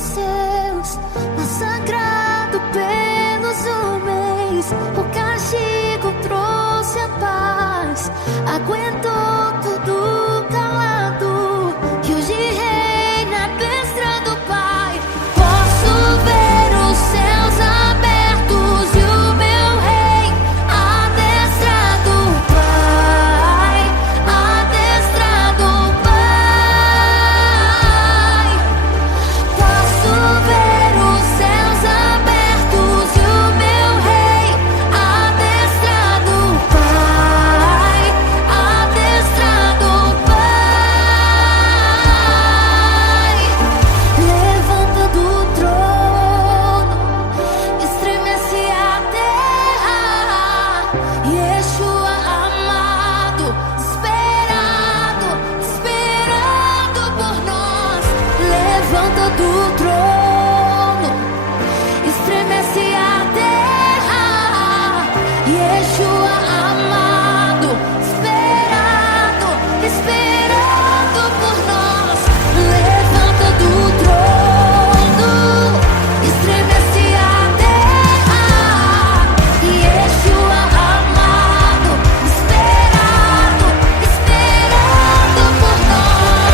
dos céus, massacrado pelos homens. O castigo trouxe a paz, aguentou tudo calado, e hoje reina à destra do Pai. Posso ver os céus abertos e o meu rei à destra do Pai, à destra do Pai. Posso ver os céus abertos e o meu rei à destra do Pai, à destra do Pai. Levanta do trono, estremece a terra. Yeshua amado, esperado, esperado por nós. Levanta do trono, estremece a terra. Yeshua amado, esperado, esperado por nós. Levanta do trono, estremece a terra. Yeshua amado, esperado, esperado por nós.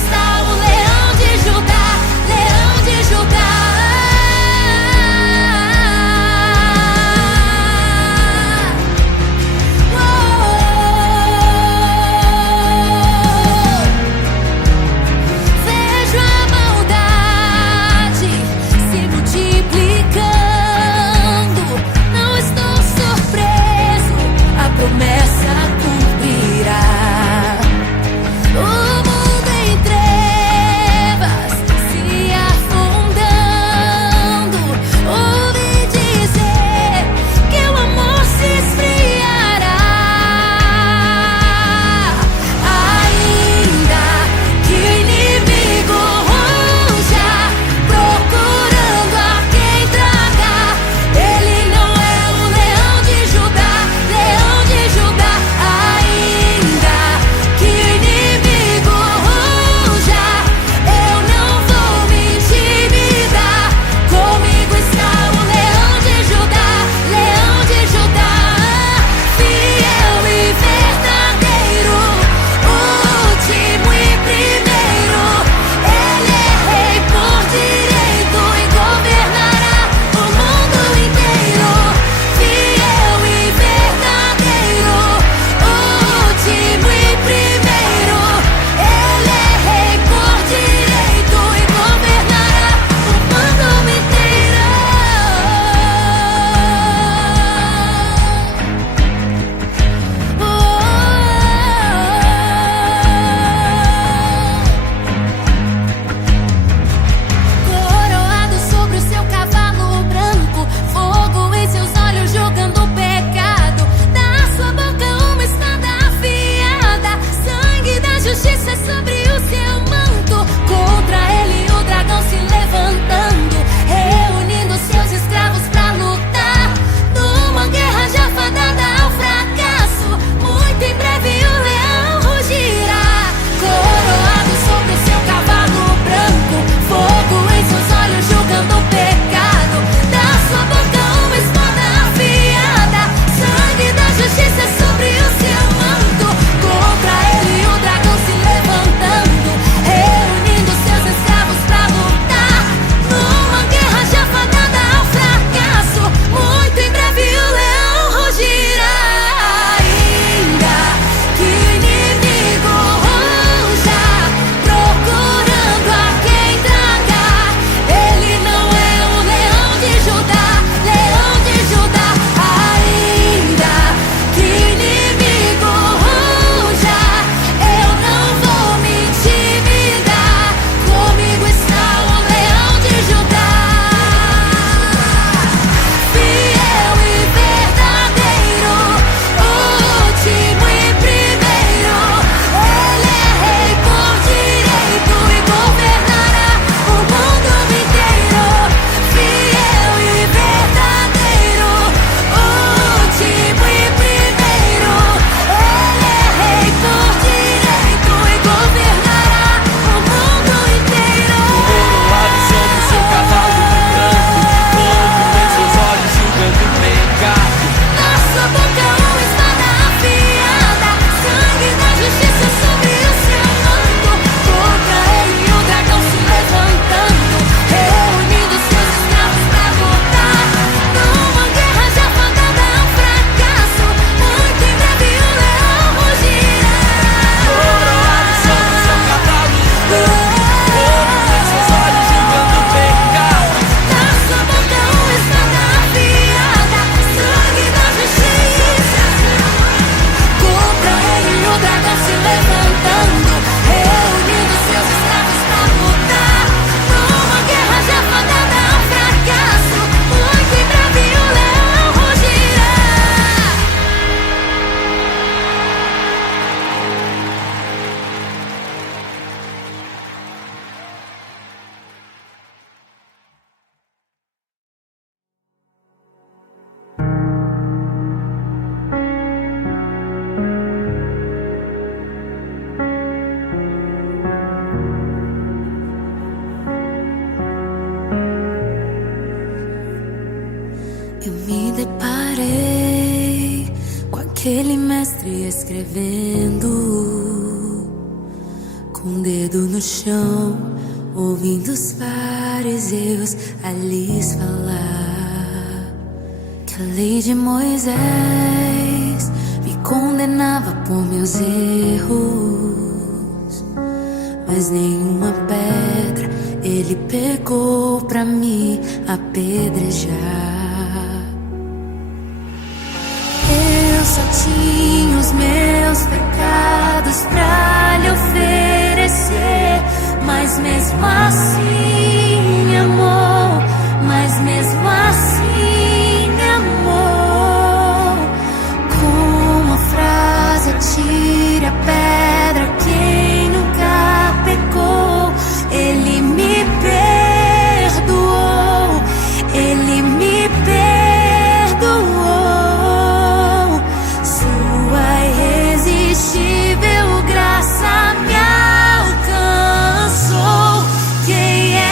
conquistar o leão de Judá, leão de Judá. Eu me deparei com aquele mestre escrevendo, com dedo no chão, ouvindo os fariseus a lhes falar que a lei de Moisés me condenava por meus erros, mas nenhuma pedra ele pegou pra me apedrejar. Eu só tinha os meus pecados pra lhe oferecer, mas mesmo assim me amou, mas mesmo assim me amou. Com uma frase atire a pedra quem nunca pecou. Ele me perdoou, ele me perdoou. Sua irresistível graça me alcançou. Quem é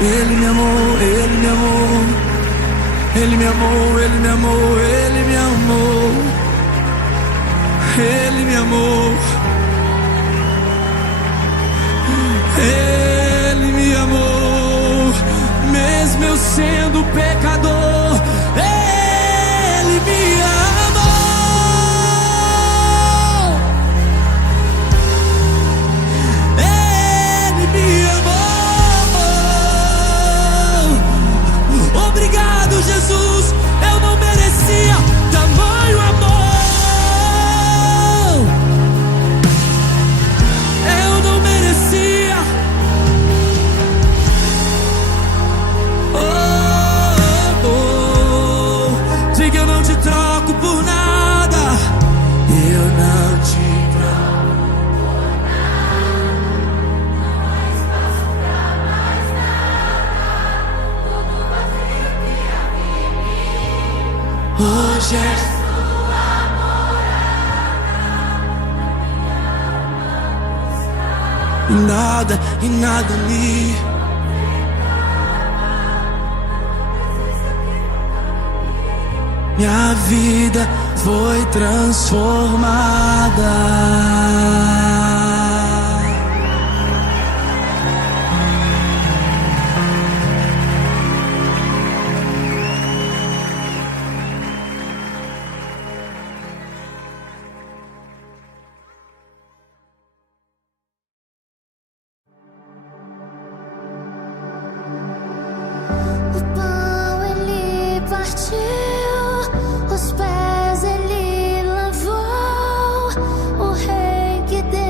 Ele me amou, Ele me amou. Ele me amou, Ele me amou, Ele me amou. Ele me amou. Ele me amou, mesmo eu sendo pecador. Ele me amou. Ele me amou. Obrigado, Jesus. Eu não merecia tamanho amor. Eu não merecia. Sei que eu não te troco por nada. Eu não te troco por nada. Não há espaço pra mais nada. Tudo vazio que havia em mim. Hoje é sua morada. Na minha alma buscar. E nada me. Minha vida foi transformada. O pão ele partiu, os pés ele lavou, o rei que deu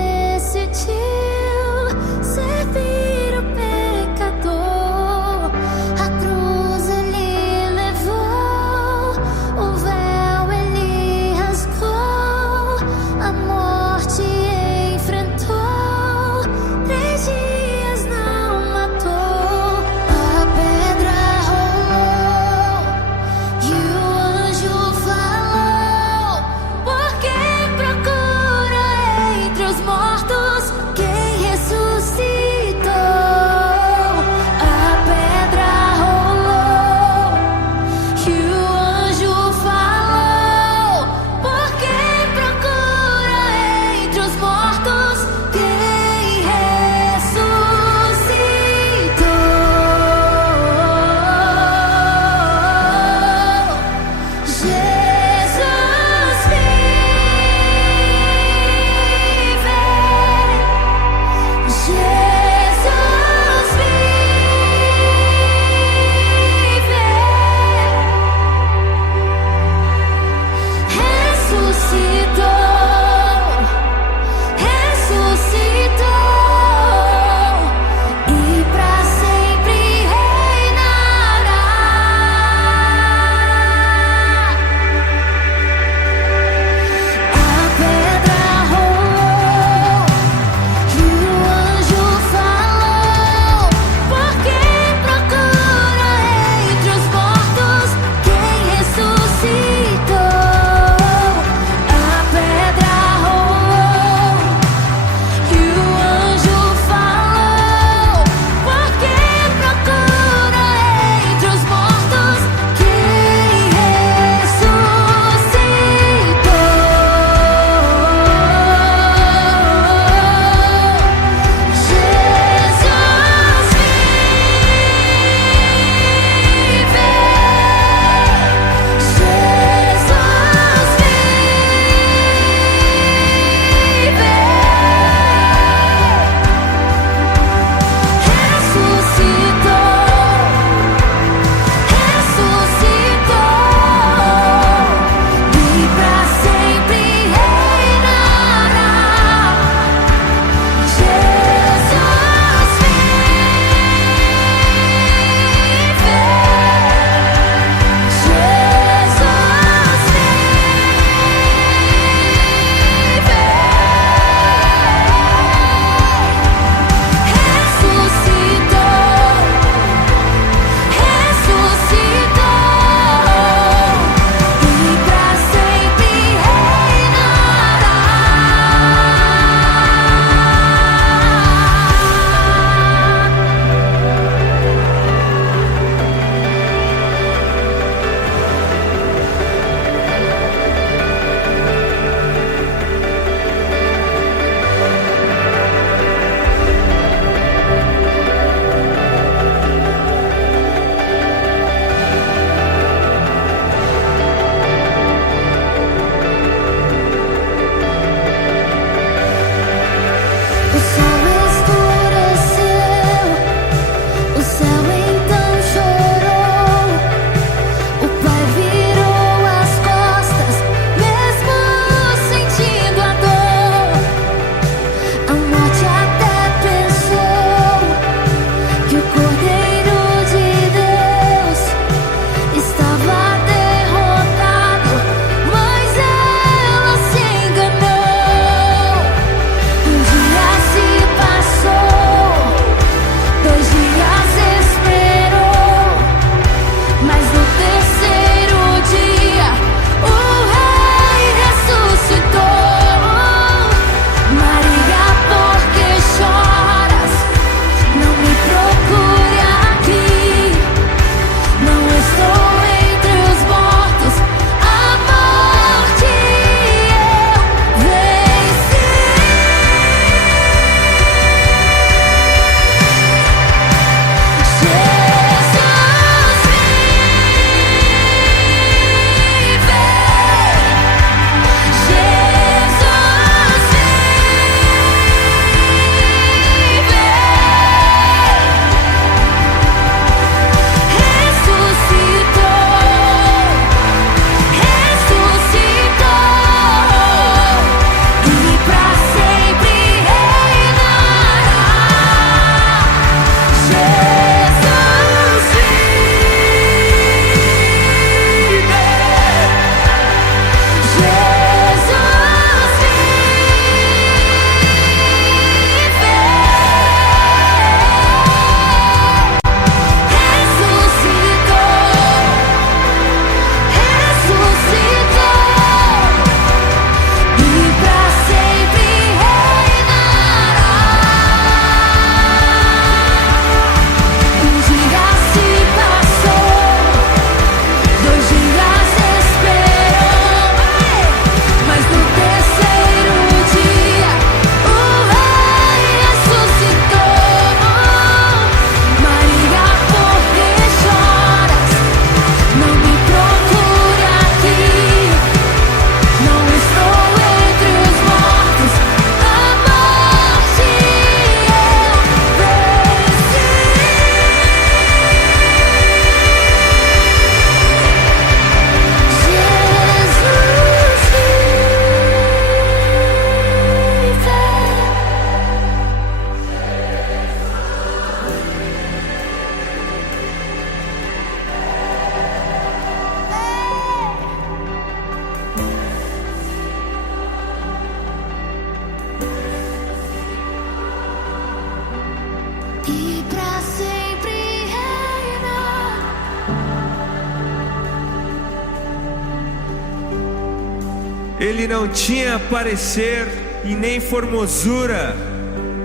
Ele não tinha parecer e nem formosura.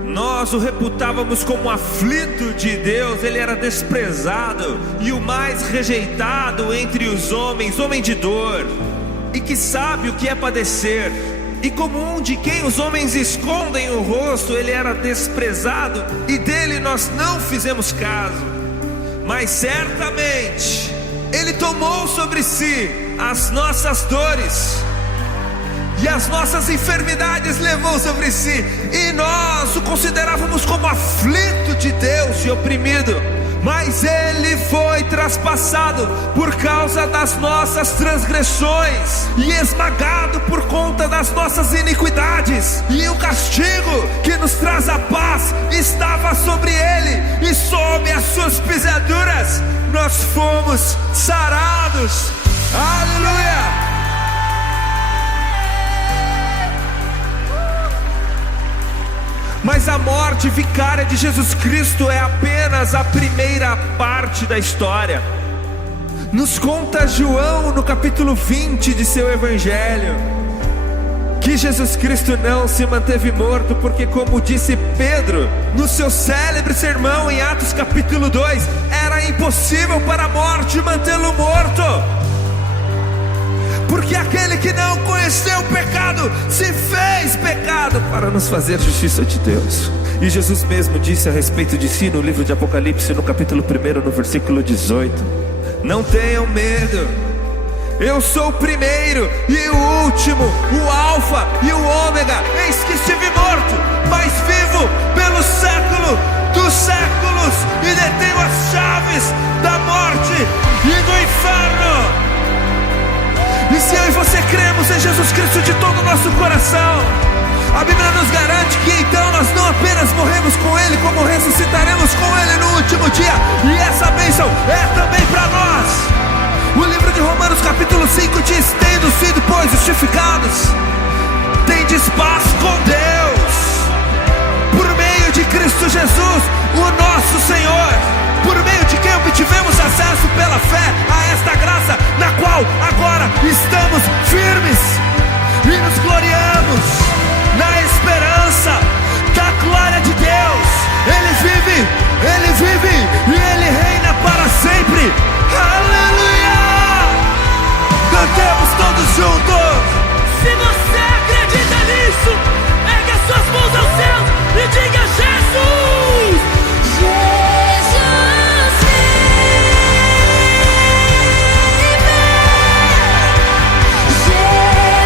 Nós o reputávamos como aflito de Deus. Ele era desprezado e o mais rejeitado entre os homens, homem de dor, e que sabe o que é padecer. E como um de quem os homens escondem o rosto, ele era desprezado e dele nós não fizemos caso. Mas certamente ele tomou sobre si as nossas dores e as nossas enfermidades levou sobre si, e nós o considerávamos como aflito de Deus e oprimido. Mas ele foi traspassado por causa das nossas transgressões e esmagado por conta das nossas iniquidades. E o castigo que nos traz a paz estava sobre ele, e sob as suas pisaduras nós fomos sarados. Aleluia! Mas a morte vicária de Jesus Cristo é apenas a primeira parte da história. Nos conta João no capítulo 20 de seu evangelho que Jesus Cristo não se manteve morto, porque, como disse Pedro no seu célebre sermão em Atos capítulo 2, era impossível para a morte mantê-lo morto. Porque aquele que não conheceu o pecado se fez pecado para nos fazer justiça de Deus. E Jesus mesmo disse a respeito de si no livro de Apocalipse, no capítulo 1, no versículo 18: não tenham medo, eu sou o primeiro e o último, o alfa e o ômega. Eis que estive morto, mas vivo pelo século dos séculos, e detenho as chaves da morte e do inferno. E se eu e você cremos em Jesus Cristo de todo o nosso coração, a Bíblia nos garante que então nós não apenas morremos com Ele, como ressuscitaremos com Ele no último dia. E essa bênção é também para nós. O livro de Romanos capítulo 5 diz: tendo sido, pois, justificados, tendes paz com Deus, por meio de Cristo Jesus, o nosso Senhor, por meio de quem obtivemos acesso pela fé a esta graça, na qual agora estamos firmes e nos gloriamos na esperança da glória de Deus. Ele vive e Ele reina para sempre. Aleluia! Cantemos todos juntos. Se você acredita nisso, ergue as suas mãos aos céus e diga: Jesus! Jesus vive,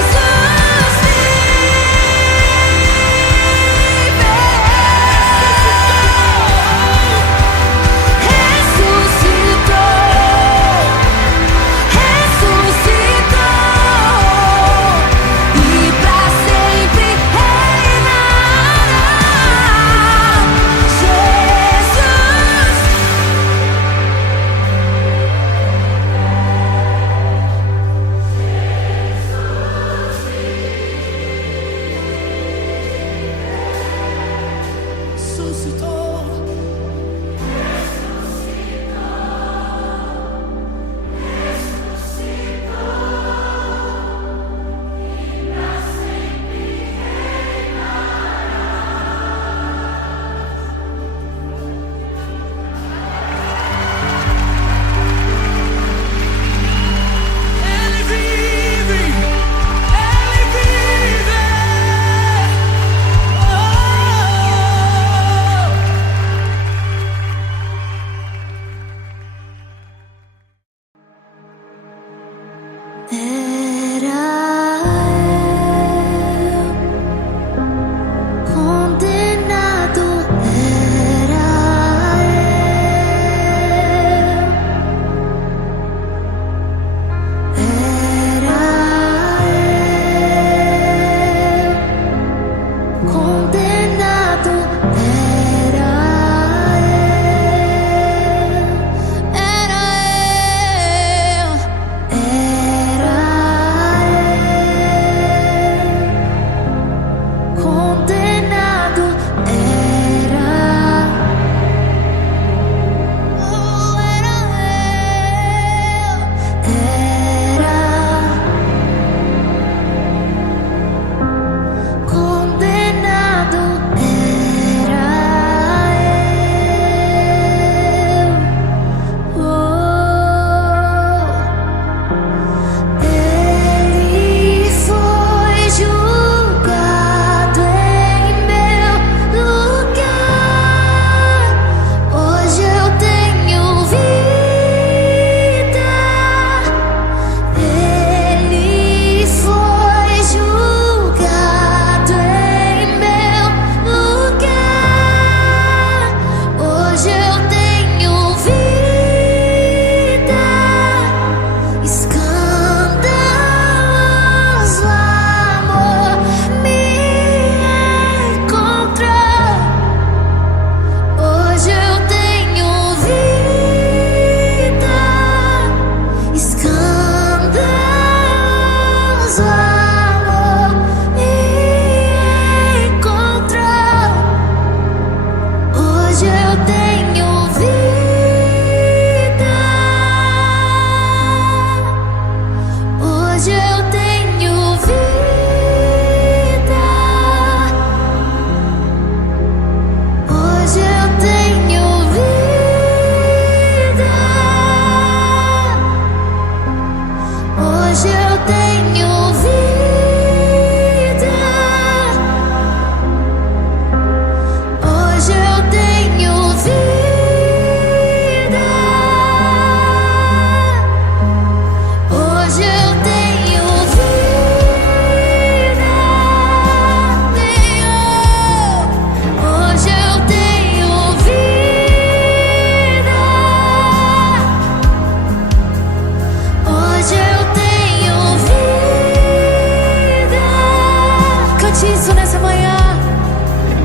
declare isso nessa manhã.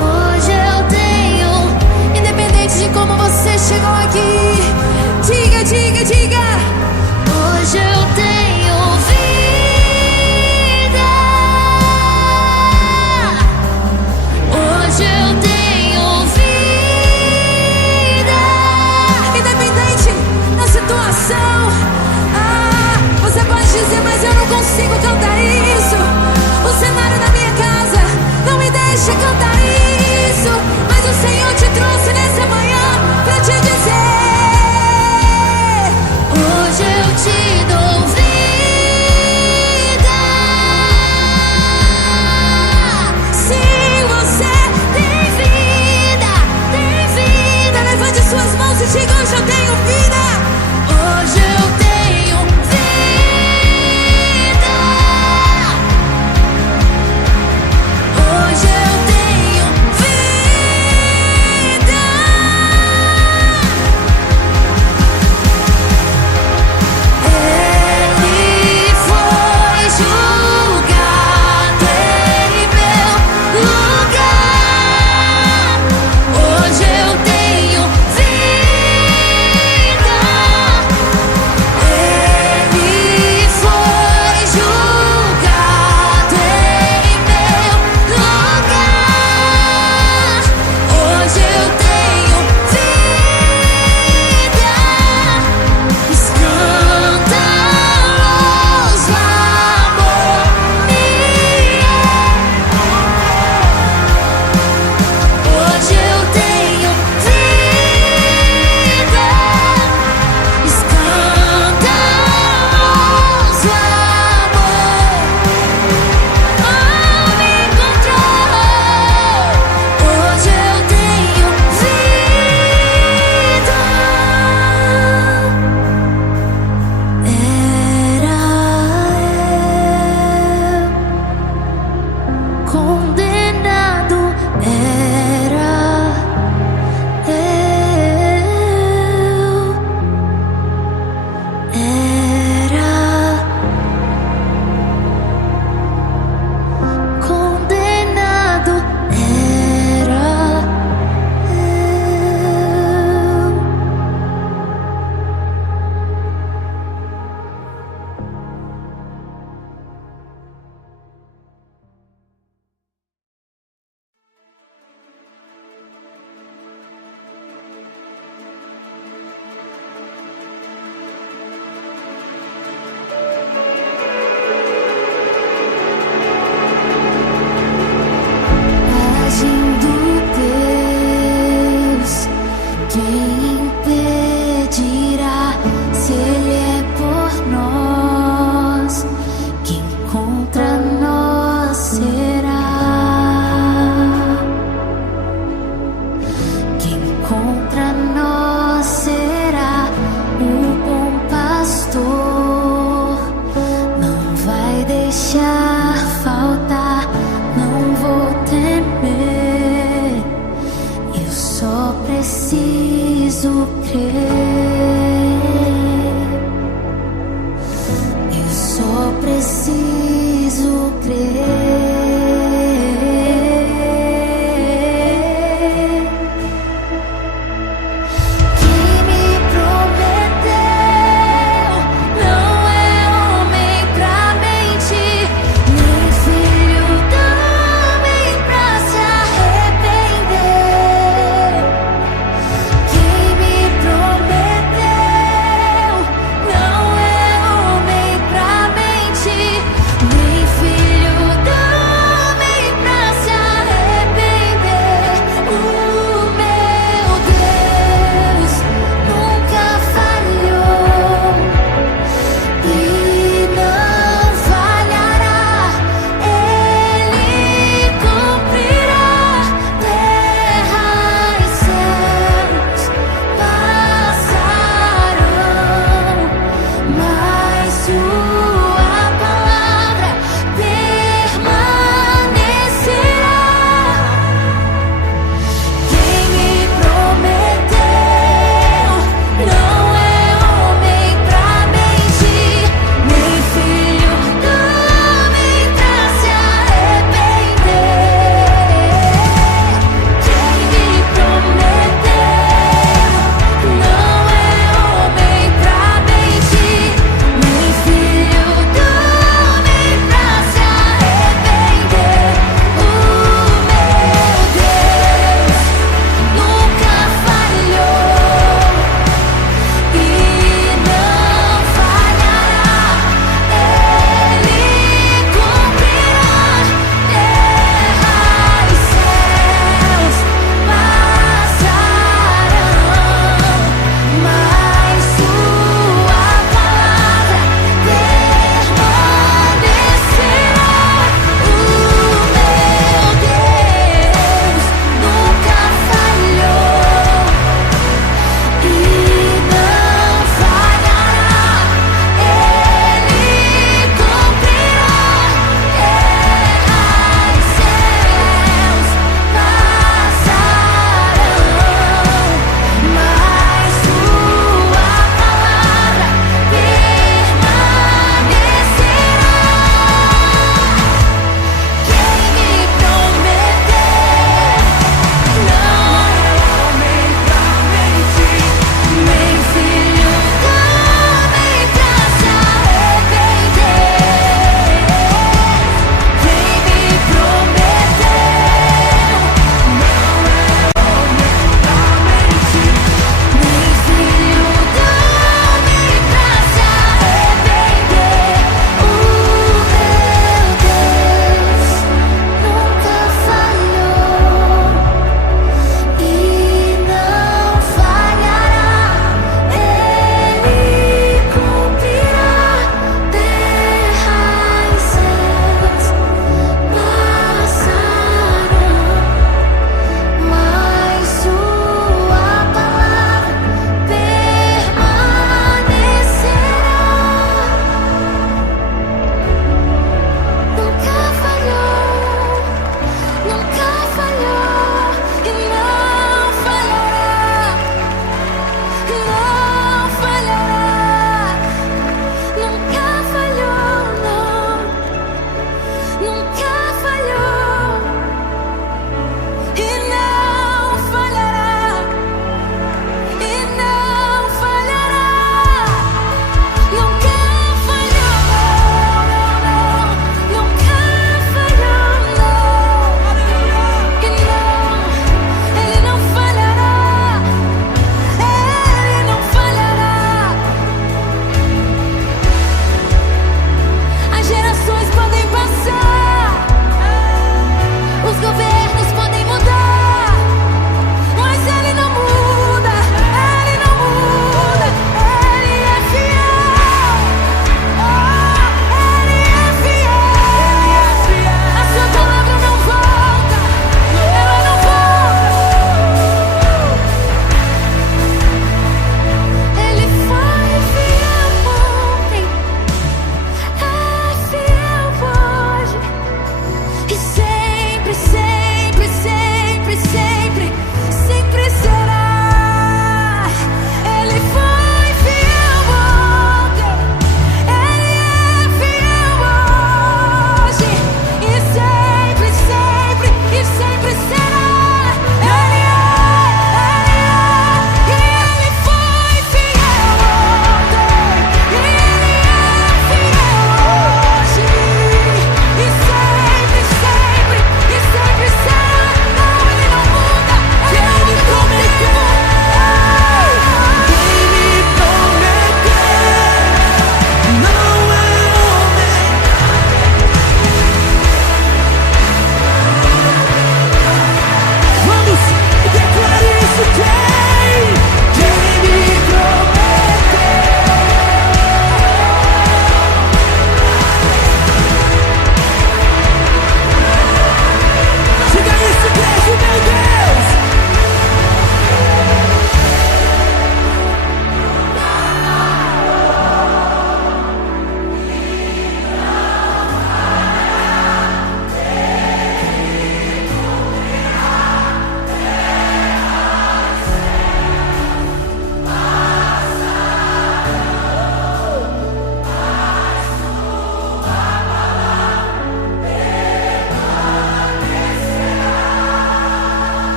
Hoje eu tenho, independente de como você chegou aqui, diga, diga, diga. Hoje eu tenho vida. Hoje eu tenho vida. Independente da situação. Você pode dizer, mas eu não consigo cantar isso. O cenário da minha casa não me deixa cantar isso. Mas o Senhor te trouxe nessa manhã pra te dizer: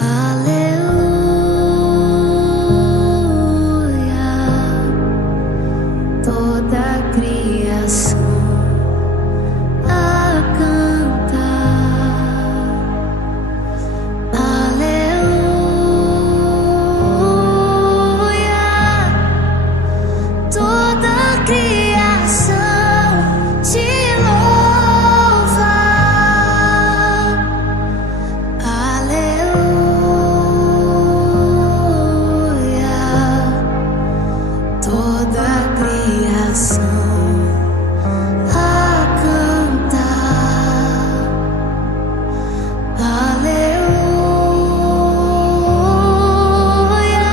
Aleluia, toda a criação a cantar. Aleluia, toda a criação te louva. Aleluia, toda a criação a cantar. Aleluia,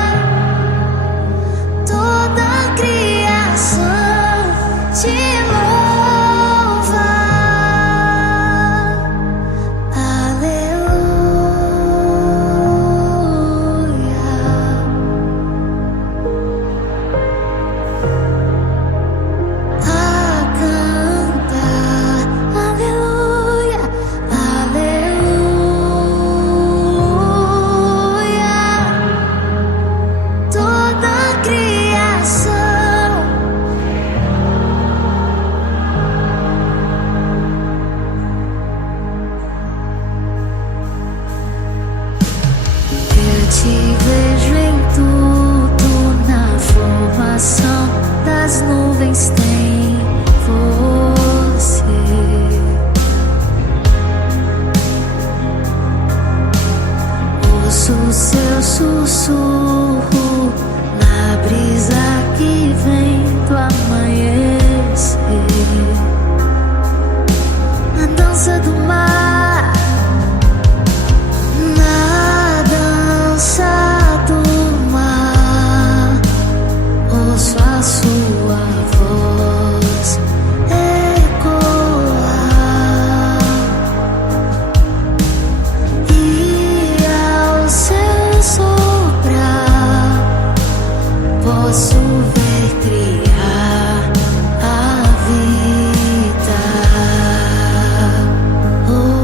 toda a criação te louva. Aleluia, a cantar. Aleluia, aleluia, toda a criação. Eu te vejo em tudo, na formação das nuvens tem você. Ouço o seu sussurro na brisa que vem do amanhecer, na dança do mar, na dança do mar. Ouço a sua voz ecoar, e ao seu soprar posso ver criar a vida. Oh,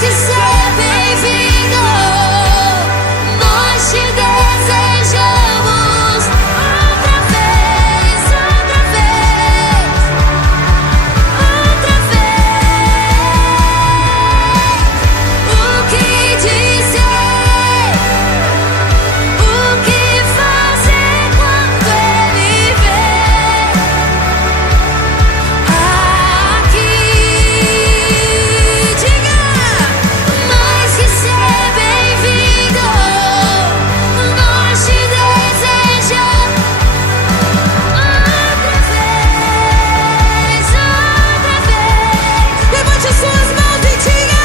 que ser bem-vindo. Nós te desejamos outra vez, outra vez, outra vez. O que dizer? O que fazer quando Ele vem aqui? Diga, mais que ser bem-vindo, nós te desejamos outra vez, outra vez. Levante suas mãos e diga: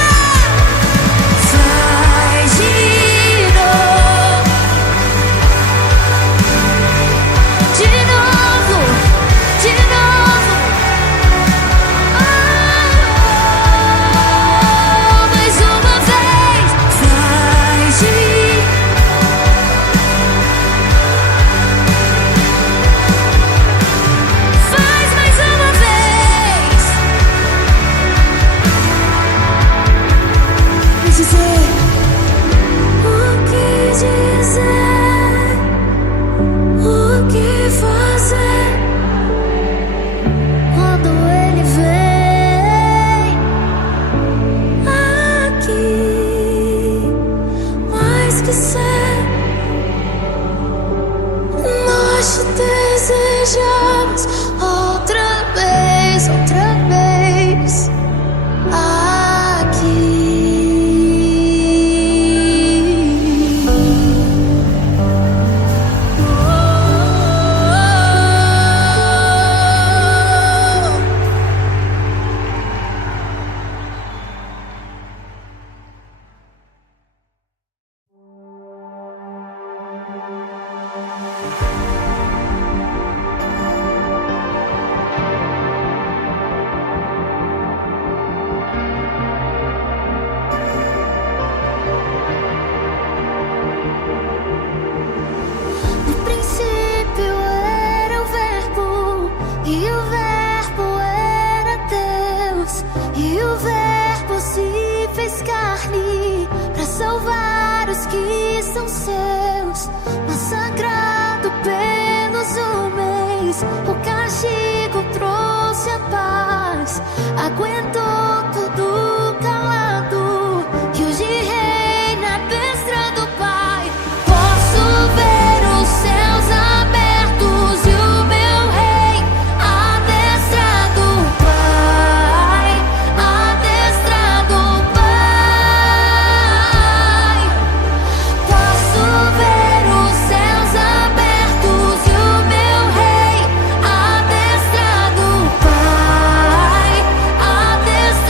faz de novo, de novo, de novo. Mais uma vez, faz de faz mais uma vez. O que dizer? O que fazer quando Ele vem aqui? Mais que ser, nós te desejamos outra vez, outra vez aqui. No princípio era o Verbo, e o Verbo era Deus, e o Verbo se fez carne para salvar os que são seus. Massacrado pelos homens, o castigo trouxe a paz. Aguentou tudo calado, e hoje reina à destra do Pai. Posso ver os céus abertos e o meu Rei adestrado, Pai, adestrado, Pai. Posso ver os céus abertos e o meu Rei adestrado, Pai, adestrado.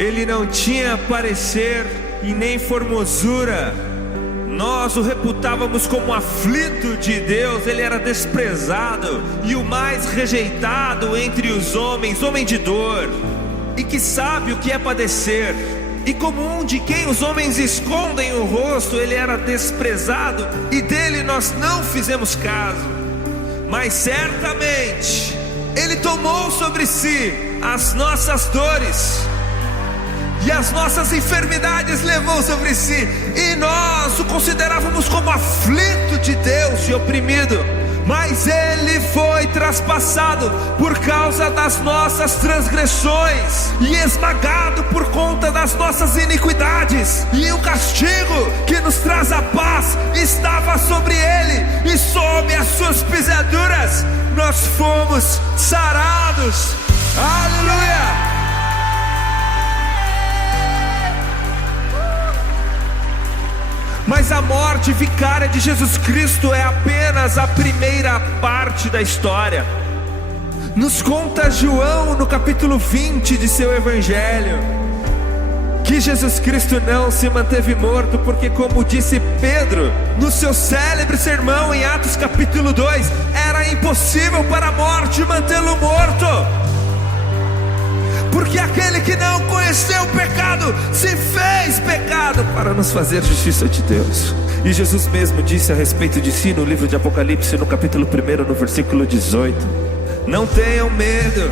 Ele não tinha parecer e nem formosura. Nós o reputávamos como aflito de Deus. Ele era desprezado e o mais rejeitado entre os homens, homem de dor, e que sabe o que é padecer. E como um de quem os homens escondem o rosto, ele era desprezado, e dele nós não fizemos caso. Mas certamente ele tomou sobre si as nossas dores, e as nossas enfermidades levou sobre si, e nós o considerávamos como aflito de Deus e oprimido. Mas ele foi traspassado por causa das nossas transgressões e esmagado por conta das nossas iniquidades. E o castigo que nos traz a paz estava sobre ele, e sob as suas pisaduras nós fomos sarados. Aleluia! Mas a morte vicária de Jesus Cristo é apenas a primeira parte da história. Nos conta João no capítulo 20 de seu evangelho que Jesus Cristo não se manteve morto, porque, como disse Pedro no seu célebre sermão em Atos capítulo 2, era impossível para a morte mantê-lo morto. Porque aquele que não conheceu o pecado se fez pecado para nos fazer justiça de Deus. E Jesus mesmo disse a respeito de si no livro de Apocalipse, no capítulo 1, no versículo 18: não tenham medo,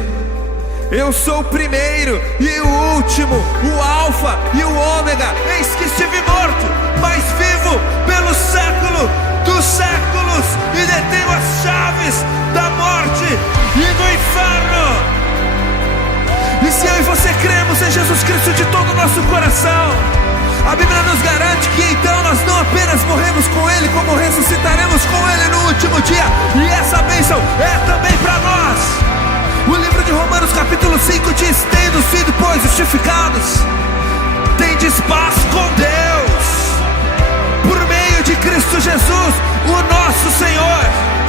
eu sou o primeiro e o último, o alfa e o ômega. Eis que estive morto, mas vivo pelo século dos séculos, e detenho as chaves da morte e do inferno. E se eu e você cremos em Jesus Cristo de todo o nosso coração, a Bíblia nos garante que então nós não apenas morremos com Ele, como ressuscitaremos com Ele no último dia. E essa bênção é também para nós. O livro de Romanos capítulo 5 diz: tendo sido, pois, justificados, tendes paz com Deus, por meio de Cristo Jesus, o nosso Senhor,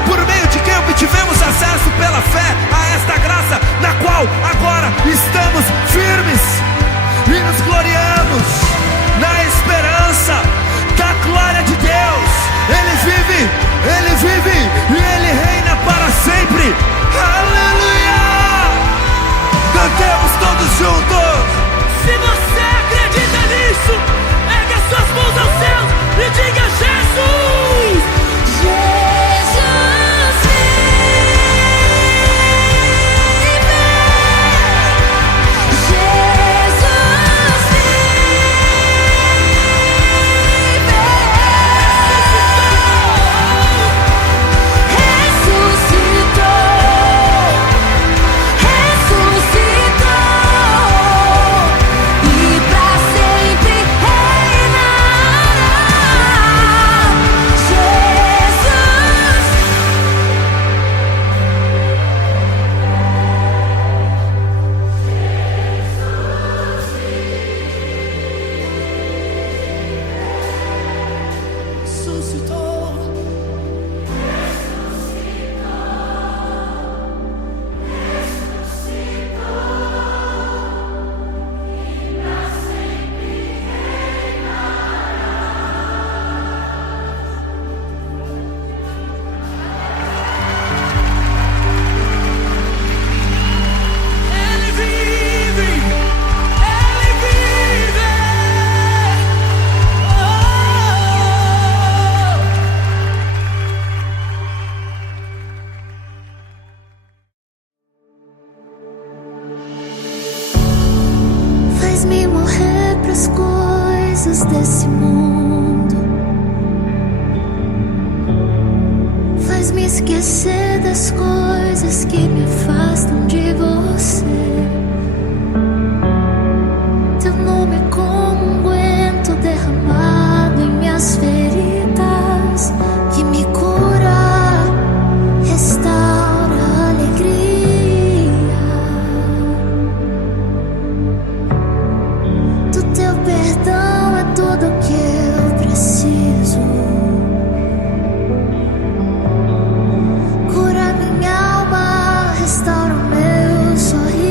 por meio de quem obtivemos acesso pela fé a esta graça, na qual agora estamos firmes e nos gloriamos na esperança da glória de Deus. Ele vive e Ele reina para sempre. Aleluia! Cantemos todos juntos. Se você acredita nisso, ergue as suas mãos aos céus e diga: Jesus! Jesus vive, Jesus faz-me morrer pras coisas desse mundo, faz-me esquecer das coisas que me afastam de você. Teu nome é como um unguento derramado em minhas feridas, que me cura, restaura a alegria. Do teu perdão é tudo o que eu preciso. Cura minha alma, restaura o meu sorriso.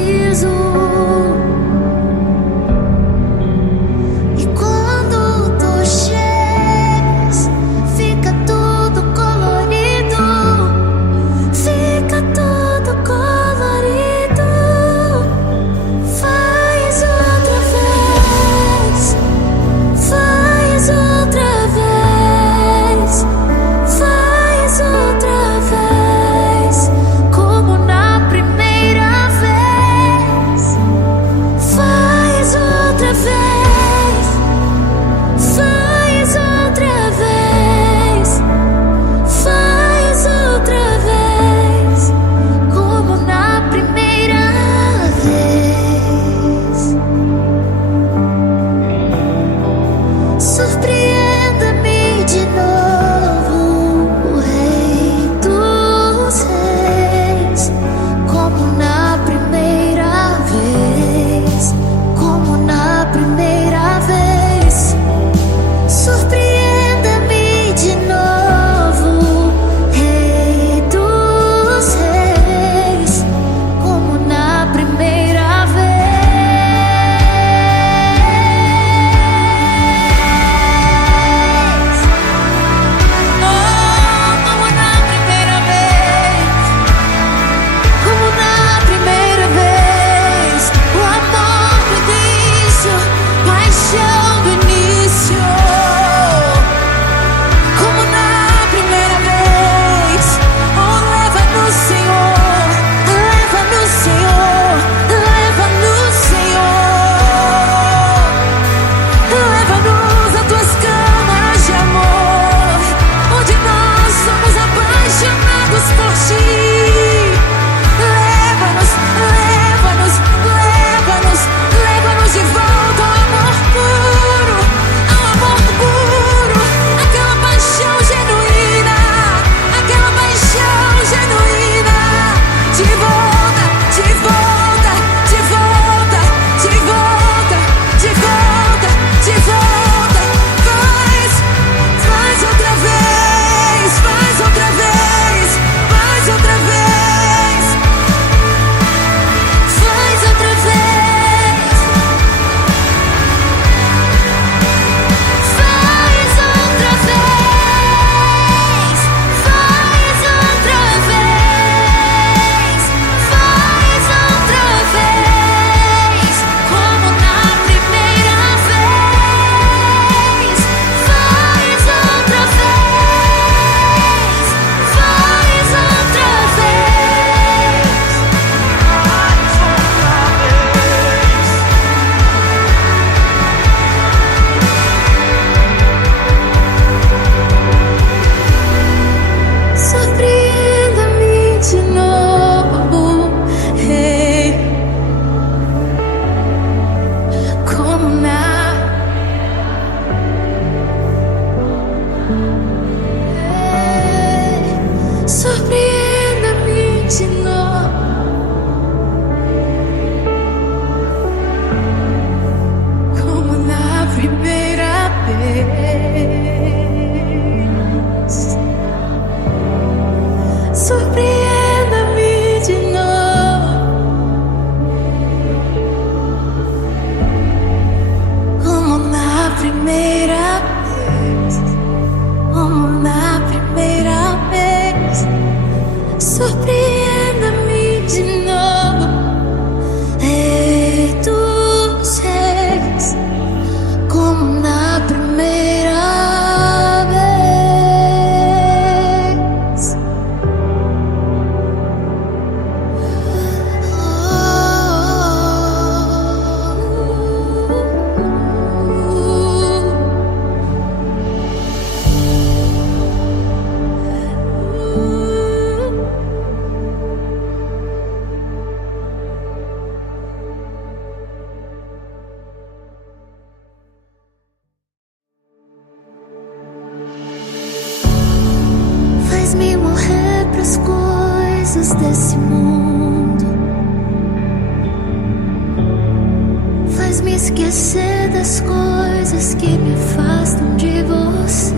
esquecer das coisas que me afastam de você.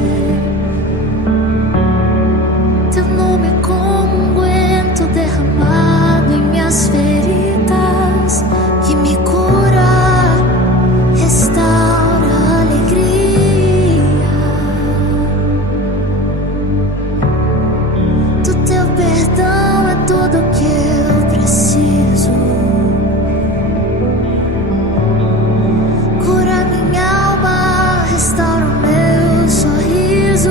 Teu nome como um unguento derramado em minhas feridas, que me cura, restaura a alegria. Do teu perdão é tudo que eu preciso. Cura minha alma, restaura o meu sorriso.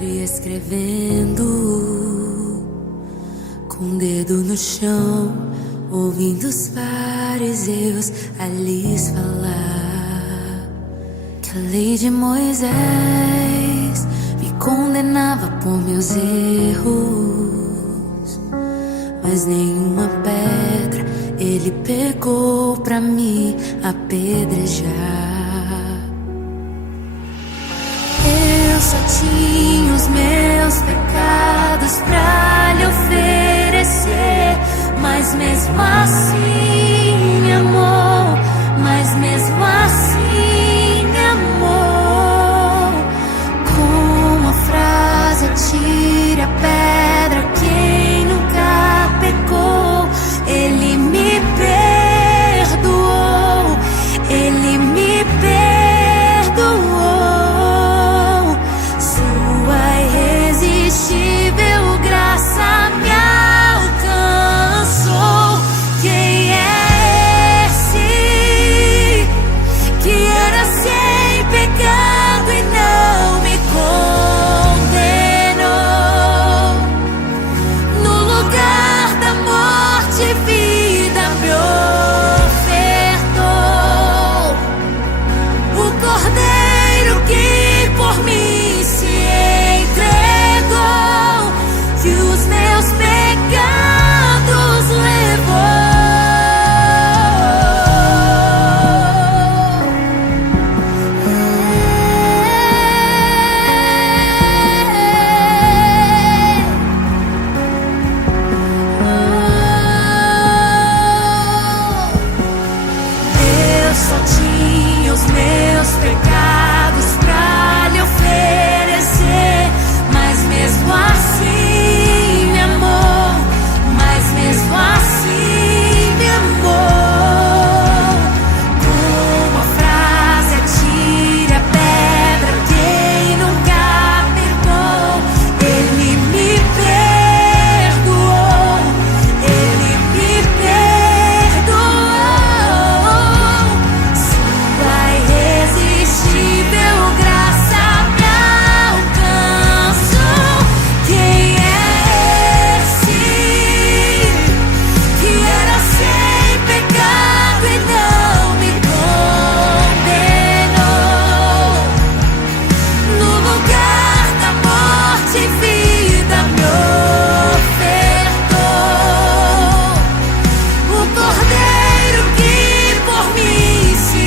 sempre escrevendo, com o dedo no chão, ouvindo os fariseus a lhes falar que a lei de Moisés me condenava por meus erros, mas nenhuma pedra ele pegou pra me apedrejar. Eu só tinha os meus pecados pra lhe oferecer, mas mesmo assim me amou, mas mesmo assim me amou. Com a frase atire a pedra quem nunca pecou, ele me perdoou, ele me perdoou. Sua irresistível graça me alcançou. Quem é esse que era sem pecado e não me condenou? No lugar da morte, vida me ofertou. O Cordeiro que por mim se entregou, que os meus pecados levou. Eu só tinha os meus pecados pra lhe oferecer, mas mesmo assim me amou, mas mesmo assim me amou. Com a frase atire a pedra quem nunca pecou, ele me perdoou, ele me perdoou. Sua irresistível graça me alcançou. Quem é esse que era sem pecado e não me condenou? No lugar da morte, vida me ofertou. O Cordeiro que por mim se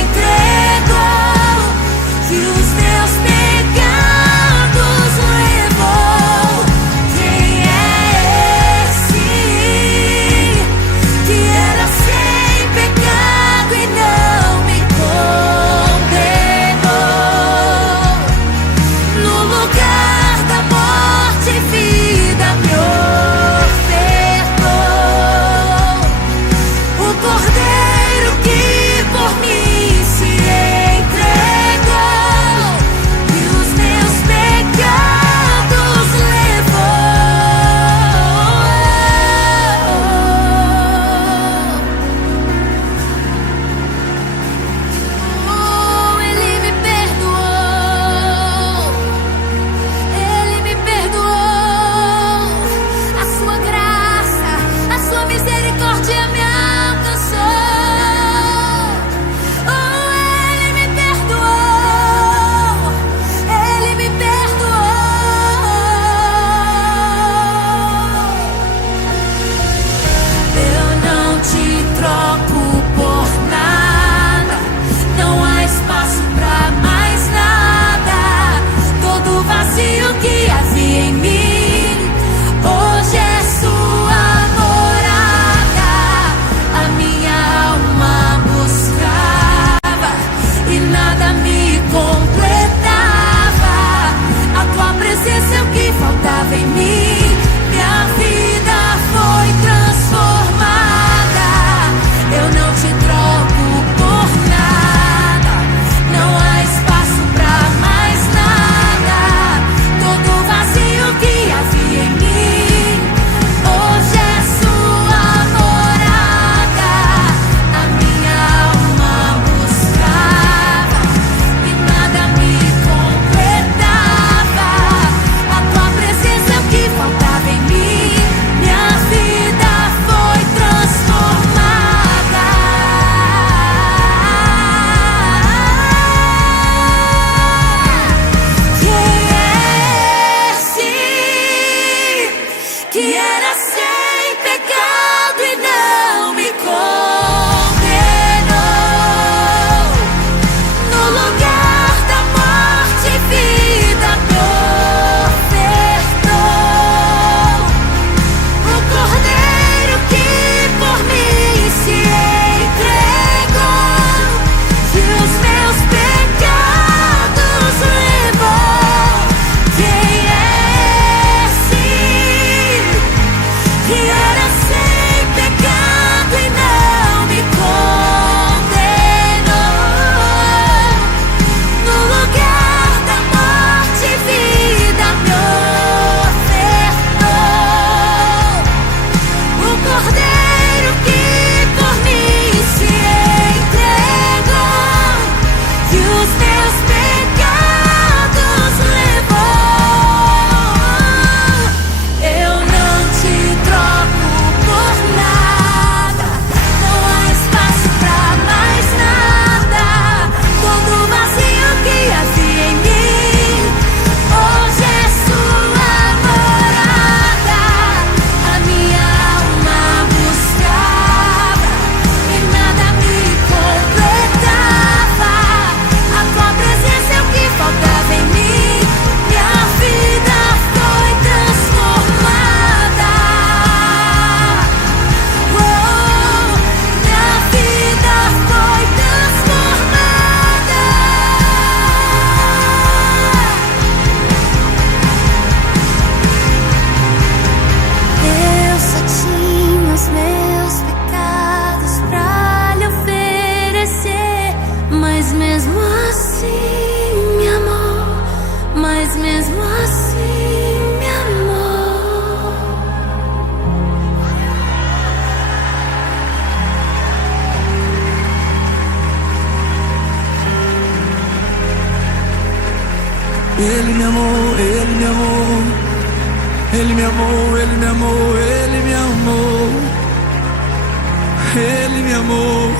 entregou, que os meus pecados levou. Quem é esse que era sem pecado e não me condenou? No lugar da morte, vida me ofertou. O Cordeiro que por mim se entregou, e os meus pecados levou. Ele me perdoou, ele me perdoou. A sua graça, a sua misericórdia me alcançou. Ele me perdoou, ele me perdoou. Eu não te troco por nada, não há espaço pra mais nada. Todo vazio que havia em mim, hoje é sua morada. A minha alma buscava e nada me completava. A tua presença é o que faltava em mim. Minha vida foi transformada. Eu não te troco por nada, não há espaço pra mais nada. Todo vazio que havia em mim, hoje é sua morada. A minha alma buscava e nada me completava. Ele me amou, Ele me amou, Ele me amou. Ele me amou.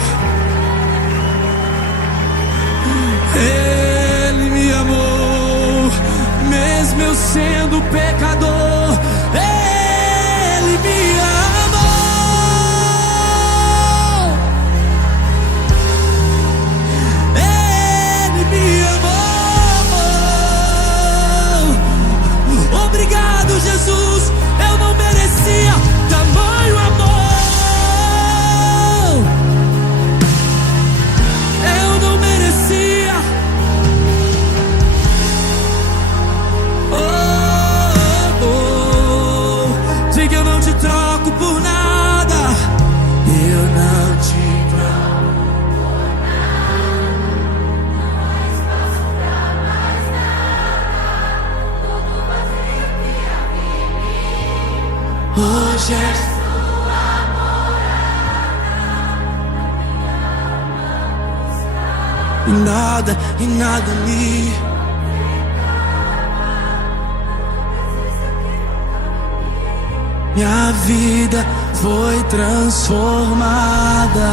Ele me amou, mesmo eu sendo pecador. Ele me amou. Ele me amou. Obrigado, Jesus. Eu não merecia tamanho amor. Eu não merecia. Diga: eu não te troco por nada. Eu não te troco por nada. Não há espaço pra mais nada. Tudo vazio que havia em mim. Hoje é sua morada. Na minha alma buscar. E nada me minha vida foi transformada.